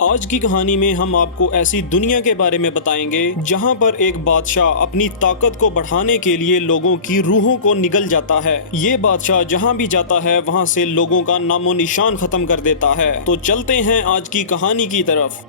آج کی کہانی میں ہم آپ کو ایسی دنیا کے بارے میں بتائیں گے جہاں پر ایک بادشاہ اپنی طاقت کو بڑھانے کے لیے لوگوں کی روحوں کو نگل جاتا ہے۔ یہ بادشاہ جہاں بھی جاتا ہے وہاں سے لوگوں کا نام و نشان ختم کر دیتا ہے۔ تو چلتے ہیں آج کی کہانی کی طرف۔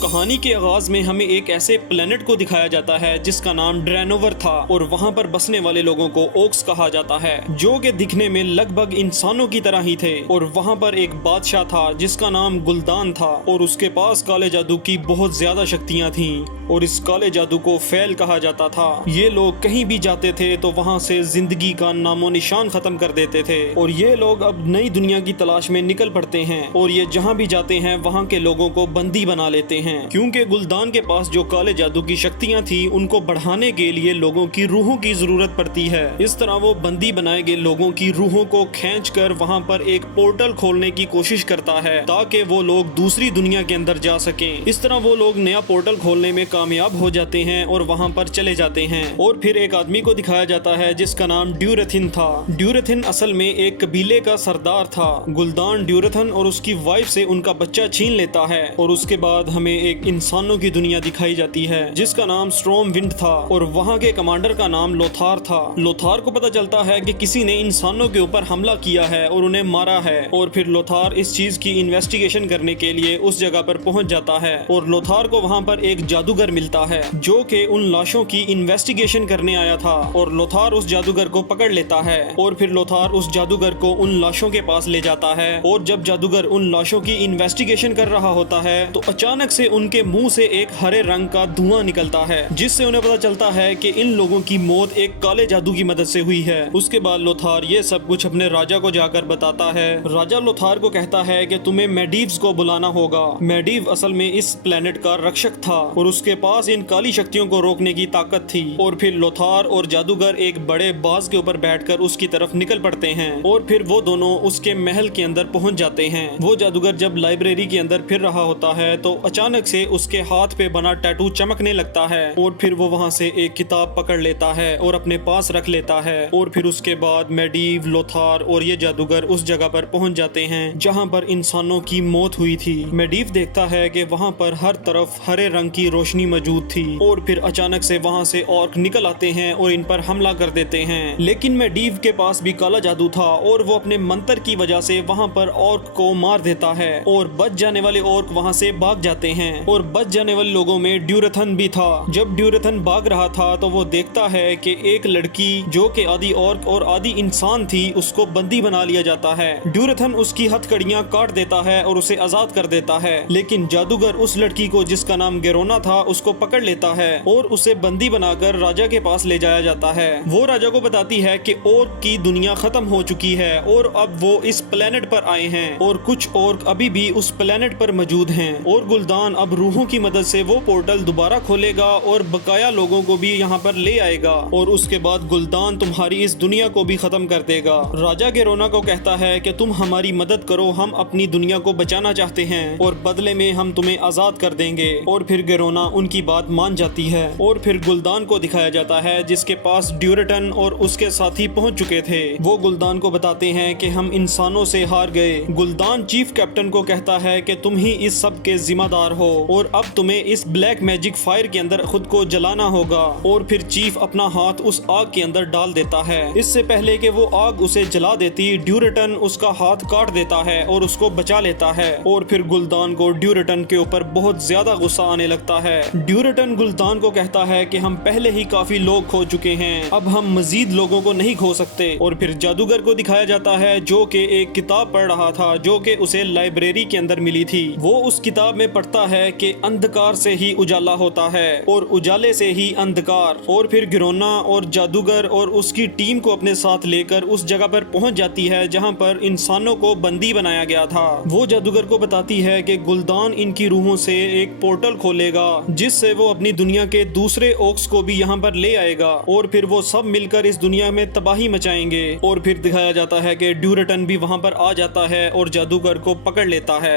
کہانی کے آغاز میں ہمیں ایک ایسے پلینٹ کو دکھایا جاتا ہے جس کا نام ڈرینوور تھا اور وہاں پر بسنے والے لوگوں کو اوکس کہا جاتا ہے، جو کہ دکھنے میں لگ بھگ انسانوں کی طرح ہی تھے۔ اور وہاں پر ایک بادشاہ تھا جس کا نام گلدان تھا اور اس کے پاس کالے جادو کی بہت زیادہ شکتیاں تھیں اور اس کالے جادو کو فیل کہا جاتا تھا۔ یہ لوگ کہیں بھی جاتے تھے تو وہاں سے زندگی کا نام و نشان ختم کر دیتے تھے اور یہ لوگ اب نئی دنیا کی تلاش میں نکل پڑتے ہیں اور یہ جہاں بھی جاتے ہیں وہاں کے لوگوں کو بندی بنا لیتے ہیں، کیونکہ گلدان کے پاس جو کالے جادو کی شکتیاں تھیں ان کو بڑھانے کے لیے لوگوں کی روحوں کی ضرورت پڑتی ہے۔ اس طرح وہ بندی بنائے گئے لوگوں کی روحوں کو کھینچ کر وہاں پر ایک پورٹل کھولنے کی کوشش کرتا ہے تاکہ وہ لوگ دوسری دنیا کے اندر جا سکیں۔ اس طرح وہ لوگ نیا پورٹل کھولنے میں کامیاب ہو جاتے ہیں اور وہاں پر چلے جاتے ہیں اور پھر ایک آدمی کو دکھایا جاتا ہے جس کا نام ڈیورتھن تھا۔ ڈیورتھن اصل میں ایک قبیلے کا سردار تھا۔ گلدان ڈیورتھن اور اس کی وائف سے ان کا بچہ چھین لیتا ہے اور اس کے بعد ہمیں ایک انسانوں کی دنیا دکھائی جاتی ہے جس کا نام سٹورم ونڈ تھا اور وہاں کے کمانڈر کا نام لوتھار تھا۔ لوتھار کو پتہ چلتا ہے کہ کسی نے انسانوں کے اوپر حملہ کیا ہے اور انہیں مارا ہے اور پھر لوتھار اس چیز کی انویسٹیگیشن کرنے کے لیے اس جگہ پر پہنچ جاتا ہے اور لوتھار کو وہاں پر ایک جادوگر ملتا ہے جو کہ ان لاشوں کی انویسٹیگیشن کرنے آیا تھا اور لوتھار اس جادوگر کو پکڑ لیتا ہے اور پھر لوتھار اس جادوگر کو ان لاشوں کے پاس لے جاتا ہے اور جب جادوگر ان لاشوں کی انویسٹیگیشن کر رہا ہوتا ہے تو اچانک سے ان کے منہ سے ایک ہرے رنگ کا دھواں نکلتا ہے جس سے انہیں پتا چلتا ہے کہ ان لوگوں کی موت ایک کالے جادو کی مدد سے ہوئی ہے۔ اس کے بعد لوتھار یہ سب کچھ اپنے راجا کو جا کر بتاتا ہے۔ راجا لوتھار کو کہتا ہے کہ تمہیں میڈیوز کو بلانا ہوگا۔ میڈیو اصل میں اس پلینٹ کا رکشک تھا اور اس کے پاس ان کالی شکتیوں کو روکنے کی طاقت تھی اور پھر لوتھار اور جادوگر ایک بڑے باز کے اوپر بیٹھ کر اس کی طرف نکل پڑتے ہیں اور پھر وہ دونوں اس کے محل کے اندر پہنچ جاتے ہیں۔ وہ جادوگر جب لائبریری کے اندر پھر رہا ہوتا ہے تو اچانک سے اس کے ہاتھ پہ بنا ٹیٹو چمکنے لگتا ہے اور پھر وہ وہاں سے ایک کتاب پکڑ لیتا ہے اور اپنے پاس رکھ لیتا ہے اور پھر اس کے بعد میڈیو، لوتھار اور یہ جادوگر اس جگہ پر پہنچ جاتے ہیں جہاں پر انسانوں کی موت ہوئی تھی۔ میڈیو دیکھتا ہے کہ وہاں پر ہر طرف ہرے رنگ کی روشنی موجود تھی اور پھر اچانک سے وہاں سے اورک نکل آتے ہیں اور ان پر حملہ کر دیتے ہیں، لیکن میڈیو کے پاس بھی کالا جادو تھا اور وہ اپنے منتر کی وجہ سے وہاں پر اورک کو مار دیتا ہے اور بچ جانے والے اورک وہاں سے بھاگ جاتے ہیں اور بچ جانے والے لوگوں میں ڈیورتھن بھی تھا۔ جب ڈیورتھن بھاگ رہا تھا تو وہ دیکھتا ہے کہ ایک لڑکی جو کہ آدھی اورک اور آدھی انسان تھی اس کو بندی بنا لیا جاتا ہے۔ ڈیورتھن اس کی ہتھ کڑیاں کاٹ دیتا ہے اور اسے آزاد کر دیتا ہے، لیکن جادوگر اس لڑکی کو جس کا نام گیرونا تھا اس کو پکڑ لیتا ہے اور اسے بندی بنا کر راجا کے پاس لے جایا جاتا ہے۔ وہ راجا کو بتاتی ہے کہ اورک کی دنیا ختم ہو چکی ہے اور اب وہ اس پلینٹ پر آئے ہیں اور کچھ اورک ابھی بھی اس پلینٹ پر موجود ہیں اور گلدان اب روحوں کی مدد سے وہ پورٹل دوبارہ کھولے گا اور بقایا لوگوں کو بھی یہاں پر لے آئے گا اور اس کے بعد گلدان تمہاری اس دنیا کو بھی ختم کر دے گا۔ راجا گیرونا کو کہتا ہے کہ تم ہماری مدد کرو، ہم اپنی دنیا کو بچانا چاہتے ہیں اور بدلے میں ہم تمہیں آزاد کر دیں گے اور پھر گیرونا ان کی بات مان جاتی ہے اور پھر گلدان کو دکھایا جاتا ہے جس کے پاس ڈیورٹن اور اس کے ساتھی پہنچ چکے تھے۔ وہ گلدان کو بتاتے ہیں کہ ہم انسانوں سے ہار گئے۔ گلدان چیف کیپٹن کو کہتا ہے کہ تم ہی اس سب کے ذمہ دار ہو اور اب تمہیں اس بلیک میجک فائر کے اندر خود کو جلانا ہوگا اور پھر چیف اپنا ہاتھ اس آگ کے اندر ڈال دیتا ہے۔ اس سے پہلے کہ وہ آگ اسے جلا دیتی ڈیورٹن اس کا ہاتھ کاٹ دیتا ہے اور اس کو بچا لیتا ہے اور پھر گلدان کو ڈیورٹن کے اوپر بہت زیادہ غصہ آنے لگتا ہے۔ ڈیورٹن گلدان کو کہتا ہے کہ ہم پہلے ہی کافی لوگ کھو چکے ہیں، اب ہم مزید لوگوں کو نہیں کھو سکتے اور پھر جادوگر کو دکھایا جاتا ہے جو کہ ایک کتاب پڑھ رہا تھا جو کہ اسے لائبریری کے اندر ملی تھی۔ وہ اس کتاب میں پڑھتا ہے کہ اندھکار سے ہی اجالا ہوتا ہے اور اجالے سے ہی اندھکار، اور پھر گیرونا اور جادوگر اور اس کی ٹیم کو اپنے ساتھ لے کر اس جگہ پر پہنچ جاتی ہے جہاں پر انسانوں کو بندی بنایا گیا تھا۔ وہ جادوگر کو بتاتی ہے کہ گلدان ان کی روحوں سے ایک پورٹل کھولے گا جس سے وہ اپنی دنیا کے دوسرے اوکس کو بھی یہاں پر لے آئے گا اور پھر وہ سب مل کر اس دنیا میں تباہی مچائیں گے اور پھر دکھایا جاتا ہے کہ ڈیورٹن بھی وہاں پر آ جاتا ہے اور جادوگر کو پکڑ لیتا ہے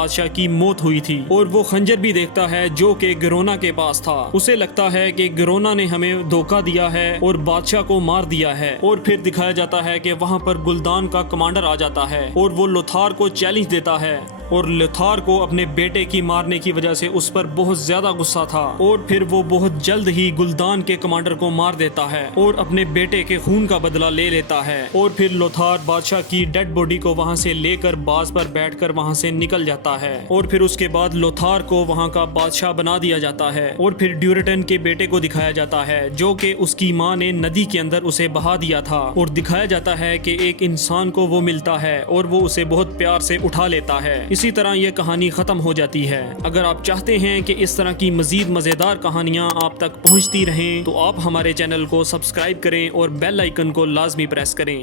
بادشاہ کی موت ہوئی تھی اور وہ خنجر بھی دیکھتا ہے جو کہ گرونا کے پاس تھا۔ اسے لگتا ہے کہ گرونا نے ہمیں دھوکہ دیا ہے اور بادشاہ کو مار دیا ہے، اور پھر دکھایا جاتا ہے کہ وہاں پر گلدان کا کمانڈر آ جاتا ہے اور وہ لوتھار کو چیلنج دیتا ہے، اور لوتھار کو اپنے بیٹے کی مارنے کی وجہ سے اس پر بہت زیادہ غصہ تھا، اور پھر وہ بہت جلد ہی گلدان کے کمانڈر کو مار دیتا ہے اور اپنے بیٹے کے خون کا بدلہ لے لیتا ہے، اور پھر لوتھار بادشاہ کی ڈیڈ باڈی کو وہاں سے لے کر باز پر بیٹھ کر وہاں سے نکل جاتا ہے، اور پھر اس کے بعد لوتھار کو وہاں کا بادشاہ بنا دیا جاتا ہے، اور پھر ڈیورٹن کے بیٹے کو دکھایا جاتا ہے جو کہ اس کی ماں نے ندی کے اندر اسے بہا دیا تھا، اور دکھایا جاتا ہے کہ ایک انسان کو وہ ملتا ہے اور وہ اسے بہت پیار سے اٹھا لیتا ہے۔ اسی طرح یہ کہانی ختم ہو جاتی ہے۔ اگر آپ چاہتے ہیں کہ اس طرح کی مزید مزیدار کہانیاں آپ تک پہنچتی رہیں تو آپ ہمارے چینل کو سبسکرائب کریں اور بیل آئیکن کو لازمی پریس کریں۔